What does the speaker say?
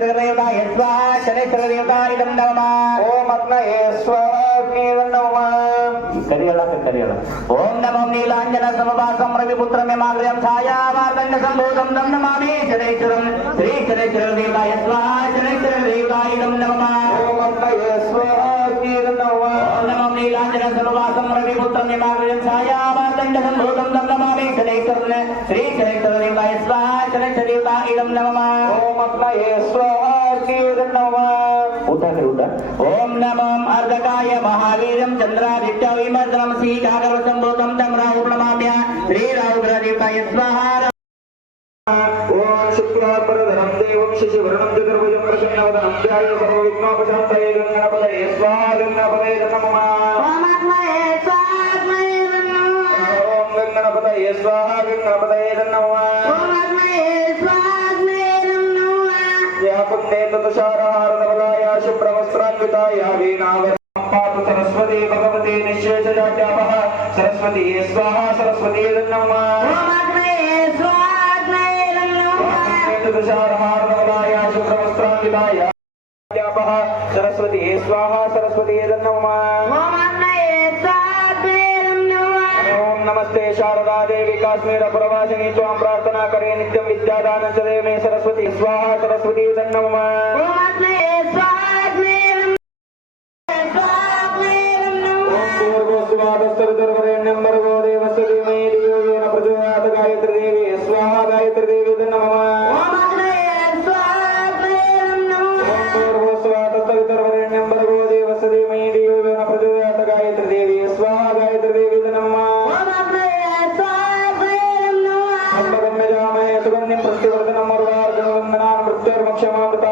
शनैश्चरदेवताय स्वाहा शनैश्चरदेवताय नमः ओम अग्नये स्वाहा अग्निये नमः करियला ओम नमो नीलांजन समवासं रविपुत्रं यमाग्र्यं छायावार्दण्ड संभूतं तं नमामि शनैश्चरं श्री शनैश्चरदेवताय स्वाहा शनैश्चरदेवताय नमः ओम अग्नये स्वाहा अग्निये नमः नमो नीलांजन समवासं रविपुत्रं यमाग्र्यं छायावार्दण्ड संभूतं तं नमामि शनैश्चरं श्री शनैश्चरदेवताय स्वाहा शनैश्चरदेवताय नमः ओम अग्नये स्वाहा अग्निये नमः ओम नमो अर्धकाय महावीरं चंद्रादित्य विमर्दनं श्रीजागरसंभूतं तं राहु प्रणमाम्य श्री राहुग्रहदेवताय स्वाहा ओम शुक्लापरधरं देवं शशिवर्णं चतुर्भुजं प्रसन्नवदनं ध्याये सर्वविघ्नोपशान्तये गणपतये स्वाहा गणपतये नमः ओम अग्नये स्वाहा अग्नये नमः ओम गणपतये स्वाहा गणपतये नमः ओम अग्नये स्वाहा अग्नये नमः या पुण्ये ततशारहारधवलाय शुभ्रवस्त्रान्विताय वीणावर पातु सरस्वती भगवती निश्चेषजाड्यापः सरस्वती स्वाहा सरस्वती नमः ओम अग्नये स्वाहा अग्नये नमः ततशारहारधवलाय शुभ्रवस्त्रान्विताय वीणावर सरस्वती स्वाहा सरस्वती नमः ओम अग्नये स्वाहा अग्नये नमः ओम नमस्ते शारदा देवी काश्मीर प्रवासिनी त्वां प्रार्थना करे नित्यं विद्यादानं च देव मे सरस्वती स्वाहा सरस्वती नमः ओम अग्नये स्वाहा अग्नये पूर्वस्वादस्तरुतर्वरेण्यं भर्गो देवस्य धीमहि धियो यो न प्रचोदयात् गायत्री देवी स्वाहा गायत्री देवी नमः ओम अग्नये स्वाहा अग्नये नमः पूर्वस्वादस्तरुतर्वरेण्यं भर्गो देवस्य धीमहि धियो यो न प्रचोदयात् गायत्री देवी स्वाहा गायत्री देवी नमः ओम अग्नये स्वाहा अग्नये नमः सुगन्धिं प्रत्यवर्धनं मरुवार्गवन्दनान् मृत्युर्मक्षमामृता